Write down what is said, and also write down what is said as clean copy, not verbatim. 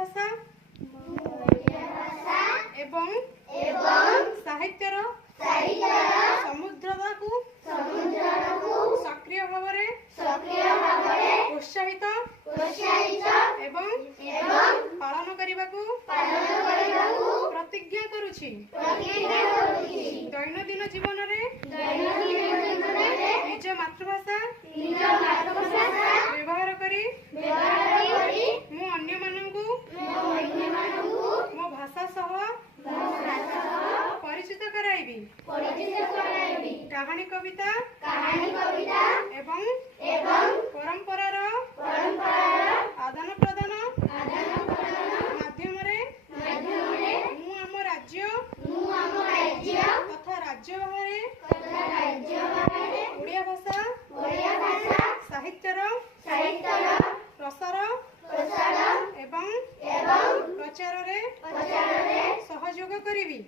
भाषा एवं साहित्यर समुद्रता को सक्रिय भाव में प्रोत्साहित एवं पालन करने को प्रतिज्ञा करुछि। दैनंदिन जीवन में निज मातृभाषा व्यवहार करी मु अन्य मानकु मो भाषा सह परिचित कराइबी। कहानी कविता एवं परंपरार आदान प्रदान माध्यम मु आम राज्य तथा राज्य बाहर ओडिया भाषा साहित्यर प्रसार एवं प्रचार सहयोग करिबी।